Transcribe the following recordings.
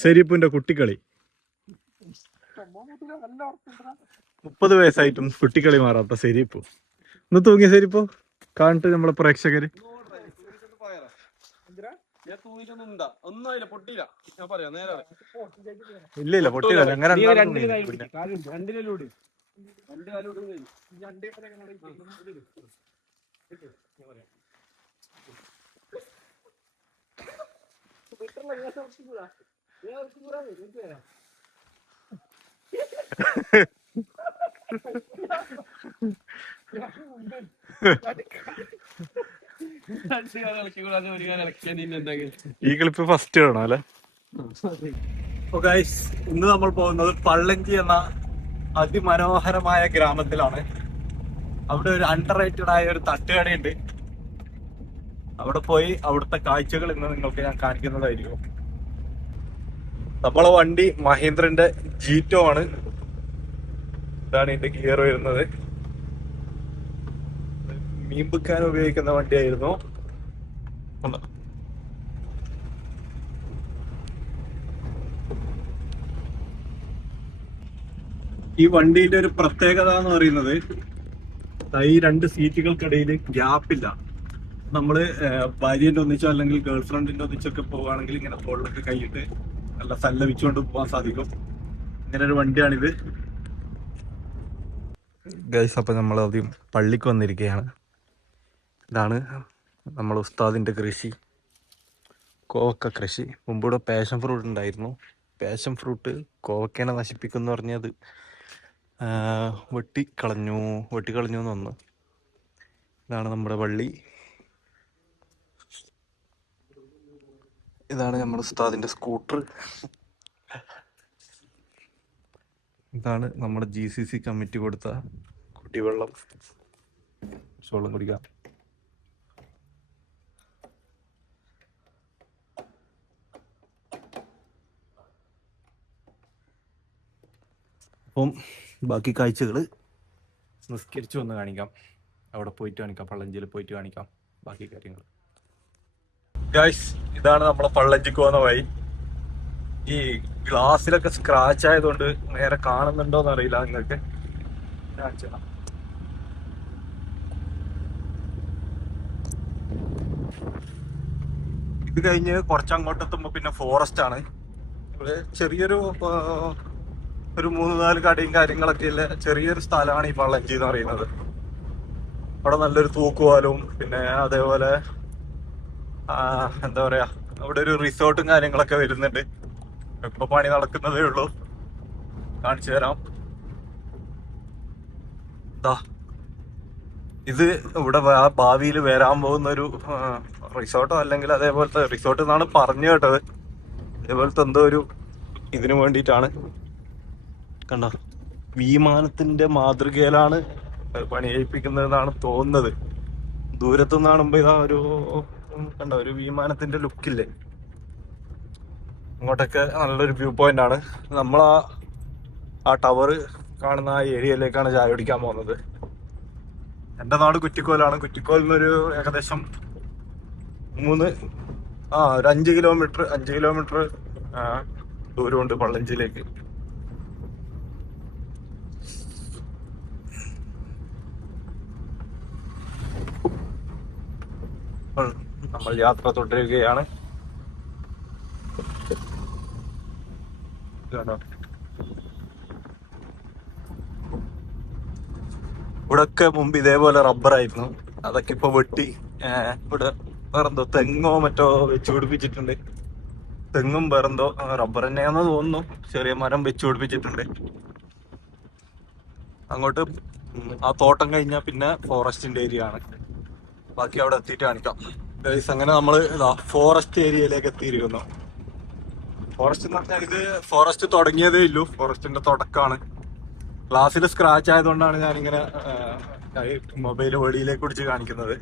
സെരിപ്പിന്റെ കുട്ടിക്കളി 30 വയസ്സായിട്ടും കുട്ടിക്കളി മാറാത്ത സെരിപ്പ്. ഒന്ന് തൂങ്ങിയ സെരിപ്പോ കാണിട്ട് നമ്മളെ പ്രേക്ഷകര്. ഇല്ല ഇല്ല പൊട്ടിയില്ല. അങ്ങനെ ഈ ക്ലിപ്പ് ഫസ്റ്റ് വേണം അല്ലെ. ഇന്ന് നമ്മൾ പോകുന്നത് പള്ളഞ്ചി എന്ന അതിമനോഹരമായ ഗ്രാമത്തിലാണ്. അവിടെ ഒരു അണ്ടർ റേറ്റഡ് ആയ ഒരു തട്ടുകടയുണ്ട്. അവിടെ പോയി അവിടുത്തെ കാഴ്ചകൾ ഇന്ന് നിങ്ങൾക്ക് ഞാൻ കാണിക്കുന്നതായിരിക്കും. നമ്മളെ വണ്ടി മഹീന്ദ്രന്റെ ജീറ്റോ ആണ്. ഇതാണ് ഇതിന്റെ ഗിയർ വരുന്നത്. മീൻ പിടിക്കാൻ ഉപയോഗിക്കുന്ന വണ്ടിയായിരുന്നു. ഈ വണ്ടിയുടെ ഒരു പ്രത്യേകത എന്ന് പറയുന്നത് ഈ 2 സീറ്റുകൾക്കിടയിൽ ഗ്യാപ്പില്ല. നമ്മള് ഭാര്യന്റെ ഒന്നിച്ചോ അല്ലെങ്കിൽ ഗേൾ ഫ്രണ്ടിന്റെ ഒന്നിച്ചൊക്കെ പോവുകയാണെങ്കിൽ ഇങ്ങനെ തോളിലൊക്കെ കൈയിട്ട് നല്ല സല്ലപിച്ചുകൊണ്ട് പോകാൻ സാധിക്കും. ഇങ്ങനെ ഒരു വണ്ടിയാണിത്. ഗൈസ്, അപ്പൊ നമ്മൾ ആദ്യം പള്ളിക്ക് വന്നിരിക്കുകയാണ്. ഇതാണ് നമ്മൾ ഉസ്താദിന്റെ കൃഷി, കോവക്ക കൃഷി. മുമ്പൂടെ പാഷൻ ഫ്രൂട്ട് ഉണ്ടായിരുന്നു. പാഷൻ ഫ്രൂട്ട് കോവക്കേനെ നശിപ്പിക്കുമെന്ന് പറഞ്ഞത് വെട്ടിക്കളഞ്ഞു എന്ന് വന്നു. ഇതാണ് നമ്മുടെ പള്ളി. ഇതാണ് നമ്മുടെ ഉസ്താദിന്റെ സ്കൂട്ടർ. ഇതാണ് നമ്മുടെ GCC കമ്മിറ്റി കൊടുത്ത കുടിവെള്ളം. വെള്ളം കുടിക്കാം. അപ്പം ബാക്കി കാഴ്ചകൾ നിസ്കരിച്ചു വന്ന് കാണിക്കാം. അവിടെ പോയിട്ട് കാണിക്കാം, പള്ളഞ്ചിയിൽ പോയിട്ട് കാണിക്കാം ബാക്കി കാര്യങ്ങൾ. ഗൈസ്, ഇതാണ് നമ്മളെ പള്ളഞ്ചിക്ക് പോകുന്ന വഴി. ഈ ഗ്ലാസ്സിലൊക്കെ സ്ക്രാച്ച് ആയതുകൊണ്ട് നേരെ കാണുന്നുണ്ടോന്ന് അറിയില്ല നിങ്ങൾക്ക്. ഇത് കഴിഞ്ഞ് കുറച്ചങ്ങോട്ടെത്തുമ്പോ പിന്നെ ഫോറസ്റ്റ് ആണ്. ചെറിയൊരു 3-4 കടയും കാര്യങ്ങളൊക്കെ ഉള്ള ചെറിയൊരു സ്ഥലമാണ് ഈ പള്ളഞ്ചി എന്ന് പറയുന്നത്. അവിടെ നല്ലൊരു തൂക്കുപാലവും പിന്നെ അതേപോലെ എന്താ പറയാ, അവിടെ ഒരു റിസോർട്ടും കാര്യങ്ങളൊക്കെ വരുന്നുണ്ട്. ഇപ്പൊ പണി നടക്കുന്നതേ ഉള്ളൂ. കാണിച്ചു തരാം. ഇത് ഇവിടെ ഭാവിയിൽ വരാൻ പോകുന്ന ഒരു റിസോർട്ടോ അല്ലെങ്കിൽ അതേപോലത്തെ റിസോർട്ട് എന്നാണ് പറഞ്ഞു കേട്ടത്. അതേപോലത്തെ എന്തോ ഒരു ഇതിനു വേണ്ടിയിട്ടാണ്. കണ്ടോ, വിമാനത്തിന്റെ മാതൃകയിലാണ് പണി കഴിപ്പിക്കുന്നതെന്നാണ് തോന്നുന്നത്. ദൂരത്തുനിന്ന് കാണുമ്പോ ഇതാ ഒരു കണ്ടോ, ഒരു വിമാനത്തിന്റെ ലുക്കില്ലേ. അങ്ങോട്ടൊക്കെ നല്ലൊരു വ്യൂ പോയിന്റ് ആണ്. നമ്മൾ ആ ടവർ കാണുന്ന ആ ഏരിയയിലേക്കാണ് ചായ കുടിക്കാൻ പോകുന്നത്. എൻ്റെ നാട് കുറ്റിക്കോലാണ്. കുറ്റിക്കോലിൽ നിന്നൊരു ഏകദേശം ഒരു 5 കിലോമീറ്റർ ദൂരമുണ്ട് പള്ളഞ്ചിയിലേക്ക്. നമ്മൾ യാത്ര തുടരുകയാണ്. ഇവിടൊക്കെ മുമ്പ് ഇതേപോലെ റബ്ബറായിരുന്നു. അതൊക്കെ ഇപ്പൊ വെട്ടി ഇവിടെ വേറെന്തോ തെങ്ങോ മറ്റോ വെച്ചു പിടിപ്പിച്ചിട്ടുണ്ട്. തെങ്ങും വേറെന്തോ റബ്ബർ തന്നെയാണെന്ന് തോന്നുന്നു. ചെറിയ മരം വെച്ചു പിടിപ്പിച്ചിട്ടുണ്ട്. അങ്ങോട്ട് ആ തോട്ടം കഴിഞ്ഞാൽ പിന്നെ ഫോറസ്റ്റിന്റെ ഏരിയ ആണ്. ബാക്കി അവിടെ എത്തിയിട്ട് കാണിക്കാം. അങ്ങനെ നമ്മള് ഫോറസ്റ്റ് ഏരിയയിലേക്ക് എത്തിയിരിക്കുന്നു. ഫോറസ്റ്റ് എന്ന് പറഞ്ഞാൽ ഇത് ഫോറസ്റ്റ് തുടങ്ങിയതേ ഇല്ലൂ. ഫോറസ്റ്റിന്റെ തുടക്കമാണ്. ഗ്ലാസ്സിൽ സ്ക്രാച്ച് ആയതുകൊണ്ടാണ് ഞാനിങ്ങനെ മൊബൈൽ വെളിയിലേക്ക് പിടിച്ച് കാണിക്കുന്നത്.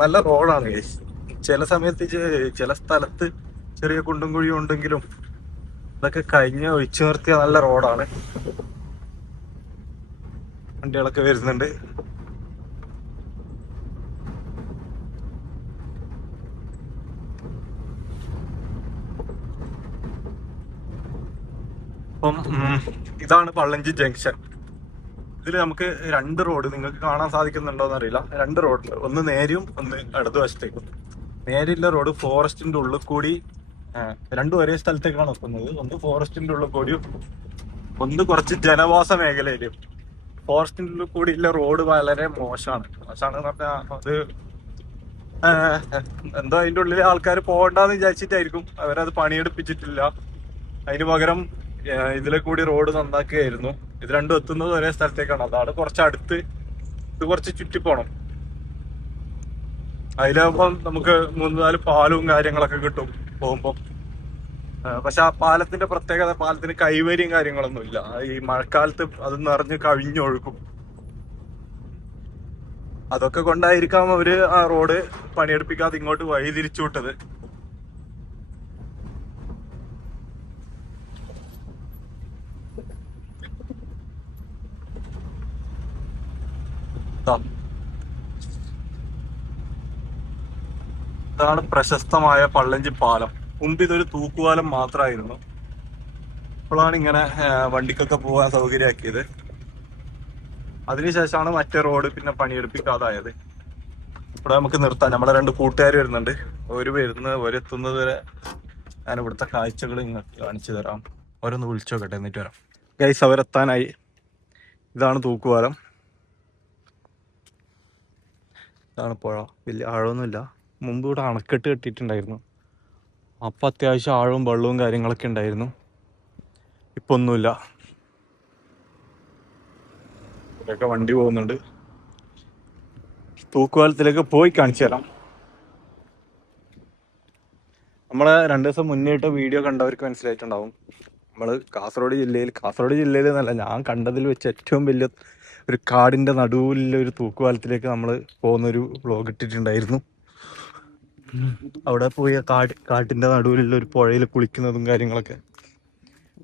നല്ല റോഡാണ് ഗൈസ്. ചില സമയത്ത് ചില സ്ഥലത്ത് ചെറിയ കുണ്ടും കുഴിയും ഉണ്ടെങ്കിലും ഇതൊക്കെ കഴിഞ്ഞ് ഒഴിച്ചു നിർത്തിയ നല്ല റോഡാണ്. വണ്ടികളൊക്കെ വരുന്നുണ്ട്. അപ്പം ഇതാണ് പള്ളഞ്ചി ജംഗ്ഷൻ. ഇതിൽ നമുക്ക് 2 റോഡ് നിങ്ങൾക്ക് കാണാൻ സാധിക്കുന്നുണ്ടോ എന്നറിയില്ല. 2 റോഡ്, ഒന്ന് നേരെയും ഒന്ന് ഇടതുവശത്തേക്കും. നേരെയുള്ള റോഡ് ഫോറസ്റ്റിന്റെ ഉള്ളിൽ കൂടി, 2 ഒരേ സ്ഥലത്തേക്കാണ് എത്തുന്നത്. ഒന്ന് ഫോറസ്റ്റിന്റെ ഉള്ളിൽ കൂടിയും ഒന്ന് കുറച്ച് ജനവാസ മേഖലയിലും. ഫോറസ്റ്റിന്റെ ഉള്ളിൽ കൂടിയുള്ള റോഡ് വളരെ മോശമാണെന്ന് പറഞ്ഞാൽ അത് എന്തോ അതിന്റെ ഉള്ളിൽ ആൾക്കാർ പോകണ്ടെന്ന് വിചാരിച്ചിട്ടായിരിക്കും അവരത് പണിയെടുപ്പിച്ചിട്ടില്ല. അതിന് പകരം ഇതിലെ കൂടി റോഡ് നന്നാക്കുകയായിരുന്നു. ഇത് രണ്ടും എത്തുന്നത് ഒരേ സ്ഥലത്തേക്കാണ്. അതാണ് കുറച്ച് അടുത്ത്, ഇത് കുറച്ച് ചുറ്റിപ്പോണം. അതിലാകുമ്പം നമുക്ക് 3-4 പാലവും കാര്യങ്ങളൊക്കെ കിട്ടും പോകുമ്പോൾ. പക്ഷെ ആ പാലത്തിന്റെ പ്രത്യേകത, പാലത്തിന് കൈവരിയും കാര്യങ്ങളൊന്നും ഇല്ല. ഈ മഴക്കാലത്ത് അത് നിറഞ്ഞ് കവിഞ്ഞൊഴുക്കും. അതൊക്കെ കൊണ്ടായിരിക്കാം അവര് ആ റോഡ് പണിയെടുപ്പിക്കാതെ ഇങ്ങോട്ട് വഴി തിരിച്ചു വിട്ടത്. ഇതാണ് പ്രശസ്തമായ പള്ളഞ്ചി പാലം. മുമ്പ് ഇതൊരു തൂക്കുപാലം മാത്രമായിരുന്നു. ഇപ്പോഴാണ് ഇങ്ങനെ വണ്ടിക്കൊക്കെ പോകാൻ സൗകര്യമാക്കിയത്. അതിനുശേഷമാണ് മറ്റേ റോഡ് പിന്നെ പണിയെടുപ്പിക്കാതായത്. ഇവിടെ നമുക്ക് നിർത്താം. നമ്മളെ 2 കൂട്ടുകാർ വരുന്നുണ്ട്. അവരെത്തുന്നത് വരെ ഞാൻ ഇവിടുത്തെ കാഴ്ചകൾ നിങ്ങൾക്ക് കാണിച്ചു തരാം. ഓരോന്ന് വിളിച്ചു നോക്കട്ടെ, എന്നിട്ട് വരാം. ഗൈസ്, അവരെത്താനായി. ഇതാണ് തൂക്കുപാലം. ഇതാണ് പുഴ. വലിയ ആഴമൊന്നുമില്ല. മുമ്പ് ഇവിടെ അണക്കെട്ട് കെട്ടിയിട്ടുണ്ടായിരുന്നു. അപ്പം അത്യാവശ്യം ആഴവും വെള്ളവും കാര്യങ്ങളൊക്കെ ഉണ്ടായിരുന്നു. ഇപ്പൊ ഒന്നുമില്ല. ഇവിടെയൊക്കെ വണ്ടി പോകുന്നുണ്ട്. തൂക്കുപാലത്തിലേക്ക് പോയി കാണിച്ചു തരാം. നമ്മളെ 2 ദിവസം മുന്നേറ്റ വീഡിയോ കണ്ടവർക്ക് മനസ്സിലായിട്ടുണ്ടാവും. നമ്മള് കാസർഗോഡ് ജില്ലയിൽ എന്നല്ല, ഞാൻ കണ്ടതിൽ വെച്ച് ഏറ്റവും വലിയ ഒരു കാടിന്റെ നടുവിലുള്ള ഒരു തൂക്കുപാലത്തിലേക്ക് നമ്മൾ പോകുന്നൊരു വ്ലോഗ് ഇട്ടിട്ടുണ്ടായിരുന്നു. അവിടെ പോയി കാട്ടിന്റെ നടുവിലുള്ള ഒരു പുഴയിൽ കുളിക്കുന്നതും കാര്യങ്ങളൊക്കെ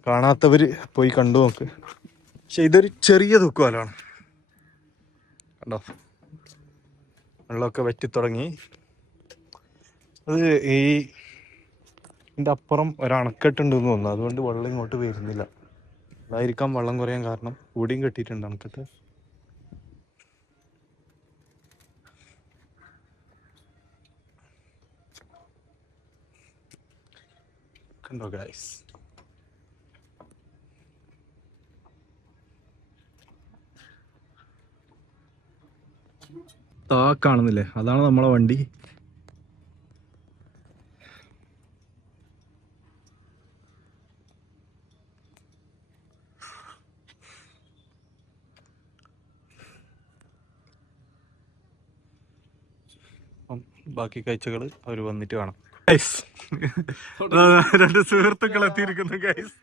കാണാത്തവര് പോയി കണ്ടു നോക്ക്. പക്ഷെ ഇതൊരു ചെറിയ തൂക്കുപാലമാണ്. കണ്ടോ, വെള്ളമൊക്കെ വറ്റിത്തുടങ്ങി. അത് ഇതിന്റെ അപ്പുറം ഒരണക്കെട്ടുണ്ടെന്ന് തോന്നുന്നു. അതുകൊണ്ട് വെള്ളം ഇങ്ങോട്ട് വരുന്നില്ല. അതായിരിക്കാം വെള്ളം കുറയാൻ കാരണം. കൂടിയും കെട്ടിയിട്ടുണ്ട് അണക്കെട്ട്. കണ്ടോ ഗൈസ്, കാണുന്നില്ലേ? അതാണ് നമ്മളെ വണ്ടി. ബാക്കി കാഴ്ചകൾ അവർ വന്നിട്ട് കാണാം. 2 സുഹൃത്തുക്കൾ എത്തിയിരിക്കുന്നു ഗൈസ്.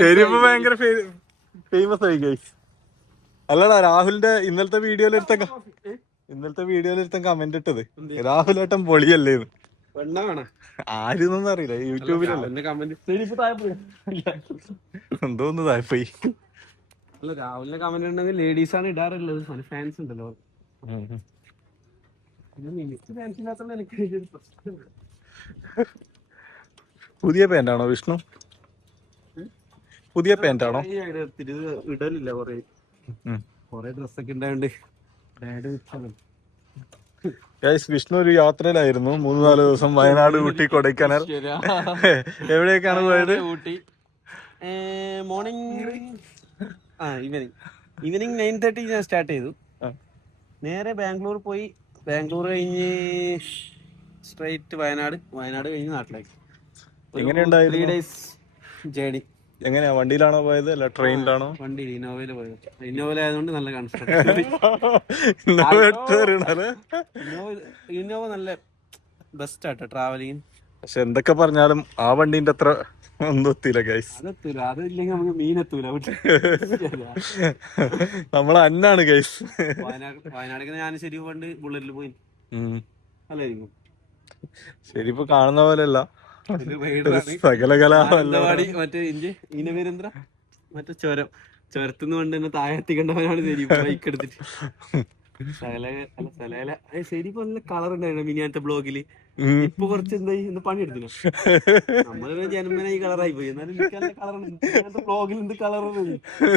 ശരിയപ്പോ ഭയങ്കര ഫേമസ് ആയി ഗൈസ്. അല്ലടാ, രാഹുലിന്റെ ഇന്നലത്തെ വീഡിയോയിലെടുത്ത കമന്റ് ഇട്ടത് രാഹുലേട്ടൻ പൊളിയല്ലേന്ന്. ആരെന്നൊന്നും അറിയില്ല, യൂട്യൂബിലല്ലേ എന്തോന്ന് തായ്പോയി. രാഹുലിന്റെ കമന്റ് ഉണ്ടെങ്കിൽ ലേഡീസ് ആണ് ഇടാറുള്ളത്. ഫാൻസ് ഉണ്ടല്ലോ. പുതിയ പാന്റാണോ വിഷ്ണു? പുതിയ പാന്റാണോ? ഇടലില്ല. കൊറേ ഡ്രസ്സൊക്കെ ഉണ്ടായോണ്ട് വിഷ്ണു ഒരു യാത്രയിലായിരുന്നു. 3-4 ദിവസം വയനാട്, ഊട്ടി, കൊടൈക്കനാൽ. എവിടേക്കാണ് പോയത്? ഊട്ടി മോർണിംഗ് ഈവനിങ് 9:30 ഞാൻ സ്റ്റാർട്ട് ചെയ്തു. നേരെ ബാംഗ്ലൂർ പോയി. ബാംഗ്ലൂർ കഴിഞ്ഞ് സ്ട്രൈറ്റ് വയനാട് കഴിഞ്ഞ് നാട്ടിലേക്ക്. 3 days ജേർണി. എങ്ങനെയാ, വണ്ടിയിലാണോ പോയത് അല്ല ട്രെയിനിലാണോ? വണ്ടിയിൽ, ഇന്നോവയിൽ പോയത്. ഇന്നോവയിലായതുകൊണ്ട് നല്ല കൺഫർട്ട്. ഇന്നോവ നല്ല ബെസ്റ്റ് ആട്ടോ ട്രാവലിംഗ്. പക്ഷെ എന്തൊക്കെ പറഞ്ഞാലും ആ വണ്ടീന്റെ അത്ര ഒന്നും എത്തില്ല ഗൈസ്. അതില്ലെങ്കിൽ നമുക്ക് മീനെത്തൂല. നമ്മളെ അന്നാണ് ഗൈസ്. വയനാടൊക്കെ ഞാൻ ശരി പണ്ട് ബുള്ളറ്റിൽ പോയി. അല്ലായിരിക്കും ശരിപ്പോ കാണുന്ന പോലെയല്ല. മറ്റേ ഇനവീരേന്ദ്ര മറ്റേ ചുരത്തുനിന്ന് കൊണ്ട് തന്നെ താഴെത്തിക്കണ്ടവനാണ് ശരി ബൈക്ക് എടുത്തിട്ട്. ശരിക്കും നല്ല കളർ ഉണ്ടായിരുന്നു മിനിയാത്ത ബ്ലോഗില്. ഇപ്പൊ കുറച്ച് എന്തായി ഇന്ന് പണിയെടുത്തില്ല. നമ്മള് ജന്മന ഈ കളറായി പോയി. എന്നാലും എനിക്ക് നല്ല കളർ ബ്ലോഗിൽ എന്ത് കളർ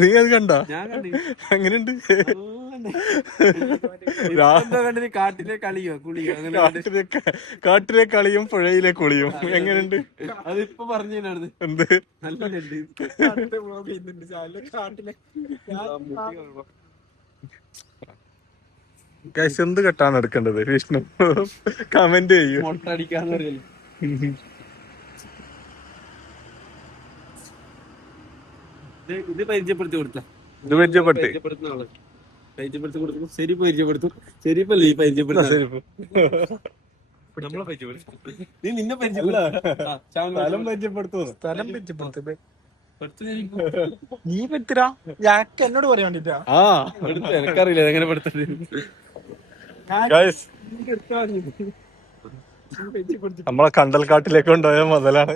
നീ അത് കണ്ടാ? ഞാൻ കണ്ടു. അങ്ങനെയുണ്ട്. എന്തോ കണ്ടിന് കാട്ടിലെ കളിയോ കുളിയോ അങ്ങനെ കാട്ടിലെ കളിയും പുഴയിലെ കുളിയും എങ്ങനെയുണ്ട്? അതിപ്പോ പറഞ്ഞാണ് എന്ത് നല്ല ഗൈസ് എന്ത് കെട്ടാണ് എടുക്കേണ്ടത് വിഷ്ണു? കമന്റ് ചെയ്യൂ. മുട്ട അടിക്കാന്ന് പറയല്ലേ. ഇത് പരിചയപ്പെടുത്തി കൊടുത്ത ഇത് പരിചയപ്പെടുത്തി പരിചയപ്പെടുത്തുന്ന ആള് പരിചയപ്പെടുത്തി കൊടുത്തു. ശരി പരിചയപ്പെടുത്തും. ശരിപ്പല്ലേ ഈ പരിചയപ്പെടുത്ത നമ്മളെ പരിചയപ്പെടുത്തും. നീ നിന്നെ സ്ഥലം പരിചയപ്പെടുത്തു. സ്ഥലം പരിചയപ്പെടുത്തേ നീ പറ്റിരാ ഞാക്ക് എന്നോട് പറയാൻ വേണ്ടിട്ടാ. എനിക്കറിയില്ല എങ്ങനെ പെടുത്തത്. നമ്മളെ കണ്ടൽക്കാട്ടിലേക്ക് കൊണ്ടുപോയ മുതലാണ്.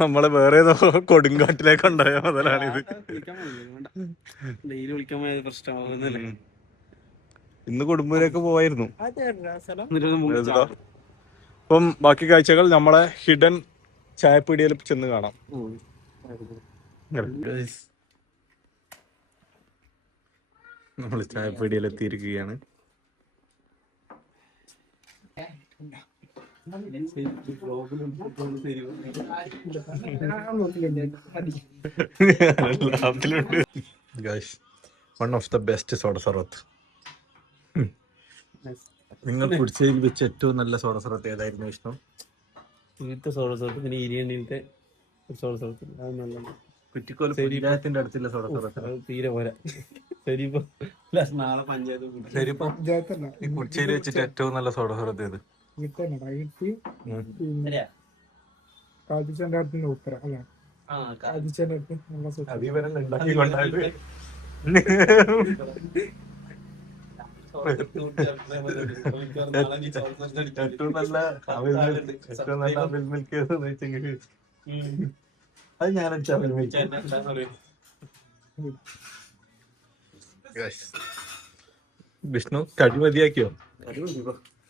നമ്മളെ വേറെ ഏതോ കൊടുങ്കാട്ടിലേക്ക് കൊണ്ടുപോയ മുതലാണ് ഇത്. ഡെയിലി വിളിക്കാൻ പോയ പ്രശ്നമാകുന്നല്ലേ. ഇന്ന് കൊടുമ്പൂരേക്ക് പോവായിരുന്നു. അപ്പം ബാക്കി കാഴ്ചകൾ നമ്മളെ ഹിഡൻ ചായപ്പീടിയയിൽ ചെന്ന് കാണാം. നമ്മൾ ചായപ്പീടിയയിൽ എത്തിയിരിക്കുകയാണ്. One of the best soda sarbath. നിങ്ങൾ കുടിച്ചതിൽ വെച്ച് ഏറ്റവും നല്ല സോഡ സർവത്ത് ഏതായിരുന്നു വിഷ്ണു? ഇവിടുത്തെ സോഡ സർവത്ത് പിന്നെ ഇരിയണ്ടിലത്തെ സോഡ സർവത്ത് അത് നല്ല കുറ്റിക്കോൽ പഞ്ചായത്തിന്റെ അടുത്തുള്ള സോഡ സർവത്ത് തീരെ പോരാ. ശരിപ്പോ നാളെ പഞ്ചായത്ത് ശരിപ്പോ ഈ കുടിച്ചതിൽ വെച്ചിട്ട് ഏറ്റവും നല്ല സോഡ സർവത്ത് ഏത്? ഏറ്റവും നല്ല അത് ഞാൻ വിഷ്ണു കടി മതിയാക്കിയോ?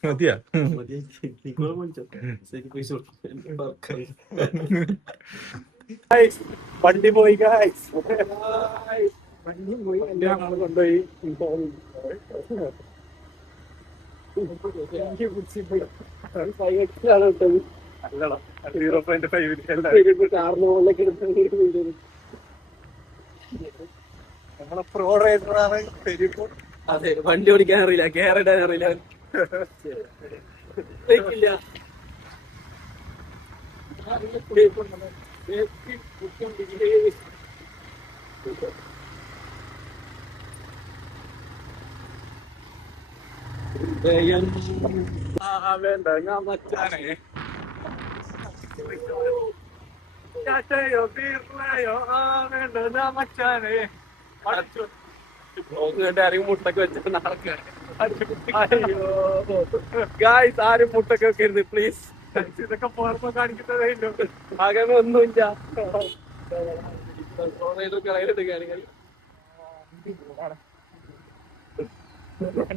മതിയാ? വണ്ടി പോയി കൊണ്ടുപോയി. അതെ വണ്ടി ഓടിക്കാൻ അറിയില്ല, കേറിടാൻ അറിയില്ല. മുട്ടൊക്കെ വെച്ചിട്ട് നടക്കുക. ഗായ്സ് ആരും മുട്ടൊക്കെ വെക്കരുത് പ്ലീസ്. ഇതൊക്കെ പുറമെ കാണിക്കുന്നതേ ഇല്ല, ആകെ ഒന്നുമില്ല.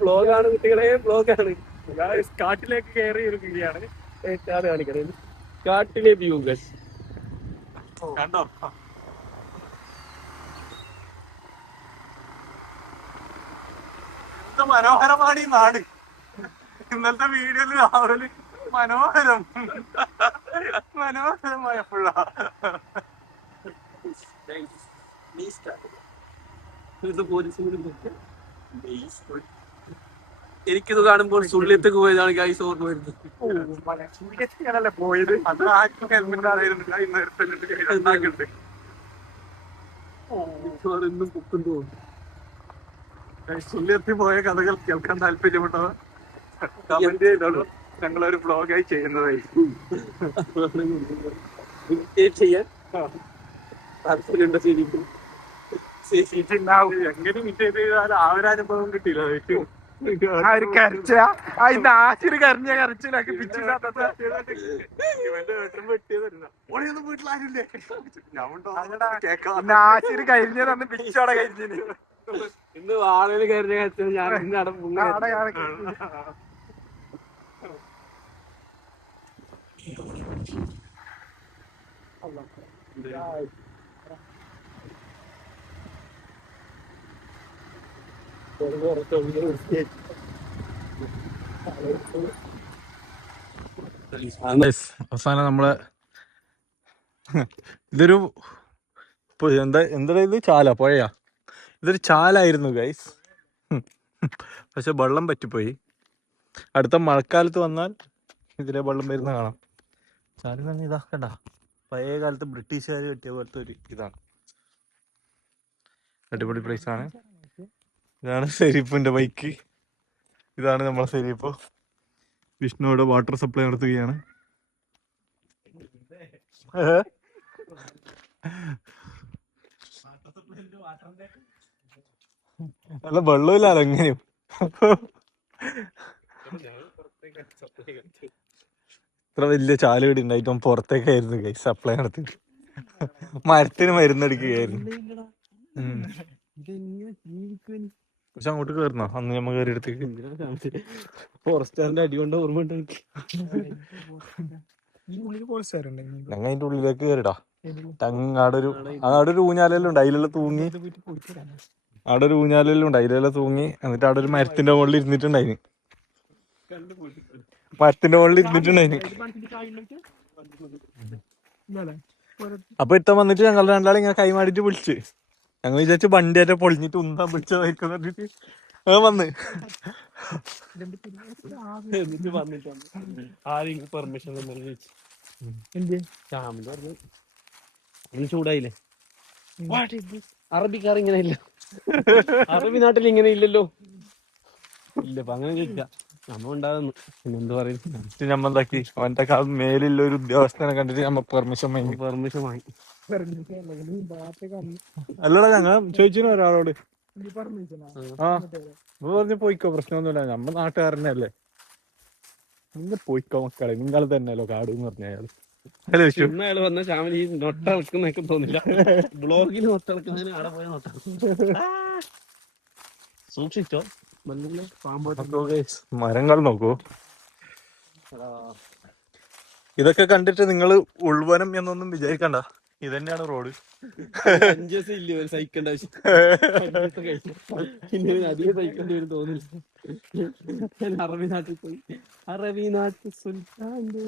ബ്ലോഗാണ് കുട്ടികളെ, ബ്ലോഗാണ്. കാട്ടിലേക്ക് കയറി ഒരു കിളിയാണ് ഏറ്റവും കാണിക്കണത്. കാട്ടിലെ വ്യൂകൾ കണ്ടോ? മനോഹരമാണ് ഈ നാട്. ഇന്നലത്തെ വീഡിയോയില് രാവിലെ മനോഹരം മനോഹരമായപ്പോഴാ. എനിക്കിത് കാണുമ്പോൾ സുള്ളിയത്തേക്ക് പോയതാണ് ഗൈസ് ഓർമ്മ വരുന്നത്. സുള്ളിയത്തിനല്ലേ പോയത്? അത് ആർക്കും ഹെൽമെറ്റ് അറിയുന്നില്ല. ഇന്നും പൊക്കും തോന്നുന്നു. സുള്ളിയത്തിൽ പോയ കഥകൾ കേൾക്കാൻ താല്പര്യമുണ്ടോ? കമന്റ് ചെയ്തോളൂ, ഞങ്ങളൊരു വ്ളോഗായി ചെയ്യുന്നതായിരിക്കും. ചെയ്യാൻ താല്പര്യമുണ്ടോ? ശരിക്കും എങ്ങനെ ഇമിറ്റേറ്റ് ചെയ്താലും ആ ഒരു അനുഭവം കിട്ടിയില്ല. കരച്ചിലാക്കി വീട്ടിലാരില്ലേ? കഴിഞ്ഞതാണ് പിച്ചോടെ കഴിഞ്ഞിന്. ഇന്ന് വാഴയിൽ കയറിയ ഞാൻ ഇന്ന് അവസാനം നമ്മളെ ഇതൊരു എന്താ ഇത് ചാല പുഴയാ, ഇതൊരു ചാലായിരുന്നു ഗൈസ്. പക്ഷെ വെള്ളം പറ്റിപ്പോയി. അടുത്ത മഴക്കാലത്ത് വന്നാൽ ഇതിലെ വെള്ളം വരുന്ന കാണാം. ചാല് തന്നെ ഇതാ കണ്ട, പഴയ കാലത്ത് ബ്രിട്ടീഷുകാർ പറ്റിയ പോലത്തെ ഒരു ഇതാണ്. അടിപൊളി പ്ലേസ് ആണ്. ഇതാണ് ഷെരീഫിന്റെ ബൈക്ക്. ഇതാണ് നമ്മളെ ഷെരീഫ്. വിഷ്ണുവിടെ വാട്ടർ സപ്ലൈ നടത്തുകയാണ്. അല്ല വെള്ളമില്ലല്ലോ എങ്ങനെയും. ഇത്ര വലിയ ചാലുകടി ഉണ്ടായിട്ടും പുറത്തേക്കായിരുന്നു ഗൈസ് സപ്ലൈ നടത്തി. മരത്തിന് മരുന്നടിക്കുകയായിരുന്നു. പക്ഷെ അങ്ങോട്ട് കയറുന്നോ? അന്ന് നമ്മ കയറി എടുത്തേക്ക് ഫോറസ്റ്റുകാരന്റെ അടി കൊണ്ട് ഓർമ്മ ഞങ്ങൾ അതിന്റെ ഉള്ളിലേക്ക് കയറിടാ. അവിടെ ഒരു ഊഞ്ഞാലെല്ലാം ഉണ്ട്, അതിലെല്ലാം തൂങ്ങി. അവിടെ ഒരു ഊഞ്ഞാലെല്ലാം ഉണ്ട്, അതിലെല്ലാം തൂങ്ങി. എന്നിട്ട് അവിടെ ഒരു മരത്തിന്റെ മുകളിൽ ഇരുന്നിട്ടുണ്ടായിന്. മരത്തിന്റെ മുകളിൽ ഇരുന്നിട്ടുണ്ടായിന്. അപ്പൊ ഇത്ത വന്നിട്ട് ഞങ്ങൾ രണ്ടാളും ഇങ്ങനെ കൈമാടിട്ട് വിളിച്ച്. ഞങ്ങൾ വിചാരിച്ചു വണ്ടിയായിട്ട് പൊളിഞ്ഞിട്ട് ഉന്താൻ വിളിച്ചതായിരിക്കും പറഞ്ഞിട്ട് വന്ന്. ആരെങ്കിലും പെർമിഷൻ ചൂടായില്ലേ? അറബിക്കാർ ഇങ്ങനെ ഇല്ല, അറബി നാട്ടിൽ ഇങ്ങനെ ഇല്ലല്ലോ. ഇല്ല അപ്പൊ അങ്ങനെ ചോദിക്കാം. നമ്മ ഉണ്ടാകുന്നു പിന്നെന്ത് പറയുന്നു. നമ്മ എന്താക്കി, അവന്റെ മേലുള്ള ഒരു ഉദ്യോഗസ്ഥനെ കണ്ടിട്ട് നമ്മ പെർമിഷൻ വാങ്ങി. അല്ലടാ ഞങ്ങൾ ചോദിച്ചിരുന്നു ഒരാളോട്. പറഞ്ഞു പോയിക്കോ, പ്രശ്നമൊന്നുമില്ല, നമ്മ നാട്ടുകാരനല്ലേ, നിങ്ങൾ പോയിക്കോ മക്കളെ, നിങ്ങൾ തന്നെയല്ലോ കാട് എന്ന് പറഞ്ഞ അയാൾ. അയാൾ വന്ന ശ്യാമൽ ഈ നൊട്ടളക്കുന്നൊക്കെ തോന്നില്ല. ബ്ലോഗിൽ നൊട്ടളക്കുന്നതിന് അവിടെ പോയി സൂക്ഷിച്ചോ. മരങ്ങൾ നോക്കൂ. ഇതൊക്കെ കണ്ടിട്ട് നിങ്ങൾ ഉൾവനം എന്നൊന്നും വിചാരിക്കണ്ട, ഇതന്നെയാണ് റോഡ്. സഹിക്കേണ്ട ആവശ്യം പിന്നെ അധികം സഹിക്കേണ്ടി വരും തോന്നില്ല. അറബി നാട്ടിൽ പോയി, അറബി നാട്ടിൽ സുൽത്താന്റെ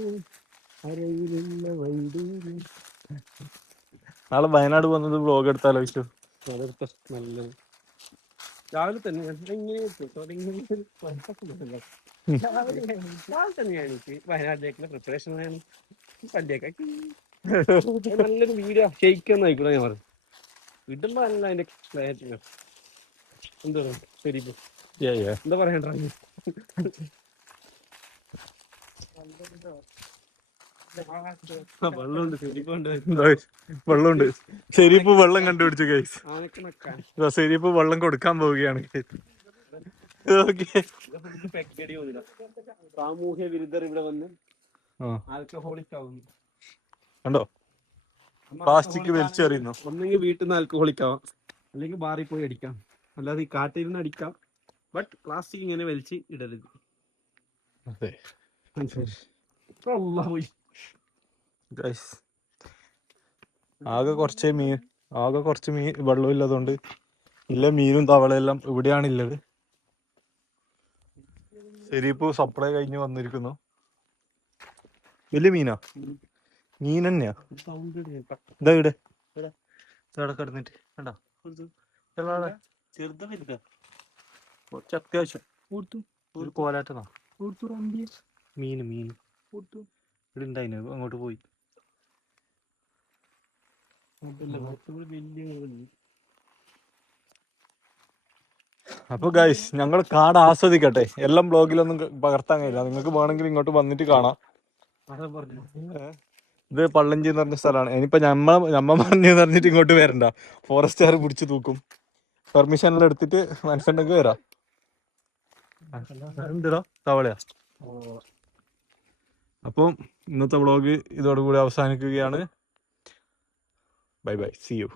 അരയിലുള്ള വൈദ്യുതി. നാളെ വയനാട് പോകുന്നത് വ്ലോഗ് എടുത്താലോ? അതെടുത്ത നല്ലത്. രാവിലെ തന്നെ വയനാട്ടിലേക്കുള്ള പ്രിപ്പറേഷൻ ആണ്. പല്ലിയൊക്കെ നല്ലൊരു വീഡിയോ ഷെയ്ക്കൊന്നും ആയിക്കോട്ടെ. ഞാൻ പറഞ്ഞു ഇടുമ്പോ അല്ല അതിന്റെ ക്ലാരിറ്റി എന്താ ശരി എന്താ പറയണ്ട. വെള്ളമുണ്ട്, വെള്ളമുണ്ട്. ശരിപ്പ് വെള്ളം കണ്ടുപിടിച്ചു ഗൈസ്. ശരിപ്പ് വെള്ളം കൊടുക്കാൻ പോവുകയാണ്. സാമൂഹ്യ വിരുദ്ധർ ഇവിടെ വന്ന് ആൽക്കഹോളിക് ആവുന്നു. കണ്ടോ, പ്ലാസ്റ്റിക് വലിച്ചെറിയുന്നു. ഒന്നെങ്കിൽ വീട്ടിൽ നിന്ന് ആൽക്കഹോളിക് ആവാം, അല്ലെങ്കിൽ ബാറിൽ പോയി അടിക്കാം. അല്ലാതെ ഈ കാട്ടിൽ നിന്ന് അടിക്കാം, ബട്ട് പ്ലാസ്റ്റിക് ഇങ്ങനെ വലിച്ച് ഇടരുത്. അതെ, ആകെ കുറച്ച് മീൻ വെള്ളമില്ലതുകൊണ്ട് ഇല്ല മീനും തവളയെല്ലാം ഇവിടെയാണുള്ളത്. ശരിപ്പോ സപ്ലൈ കഴിഞ്ഞ് വന്നിരിക്കുന്നു. വലിയ മീനാ, മീൻ തന്നെയാ. ഇതാ ഇവിടെ കിടന്നിട്ട് കണ്ടാ, ചെറുതാ വലുതാ? കുറച്ച് അത്യാവശ്യം ഒരു കോലാറ്റതാ മീൻ ഇവിടെ ഉണ്ടായിന്, അങ്ങോട്ട് പോയി. അപ്പൊ ഗൈസ് ഞങ്ങൾ കാട് ആസ്വദിക്കട്ടെ. എല്ലാം ബ്ലോഗിലൊന്നും പകർത്താൻ കഴിയില്ല, നിങ്ങൾക്ക് വേണമെങ്കിൽ ഇങ്ങോട്ട് വന്നിട്ട് കാണാം. ഇത് പള്ളഞ്ചി എന്ന് പറഞ്ഞ സ്ഥലമാണ്. ഇനിയിപ്പോ നമ്മ പറഞ്ഞു പറഞ്ഞിട്ട് ഇങ്ങോട്ട് വരണ്ട, ഫോറസ്റ്റുകാർ പിടിച്ചു തൂക്കും. പെർമിഷൻ എല്ലാം എടുത്തിട്ട് മനസ്സുണ്ടെങ്കിൽ വരാം. എന്തിടാ തവളയാ. അപ്പം ഇന്നത്തെ വ്ളോഗ് ഇതോടുകൂടി അവസാനിക്കുകയാണ്. Bye bye, see U.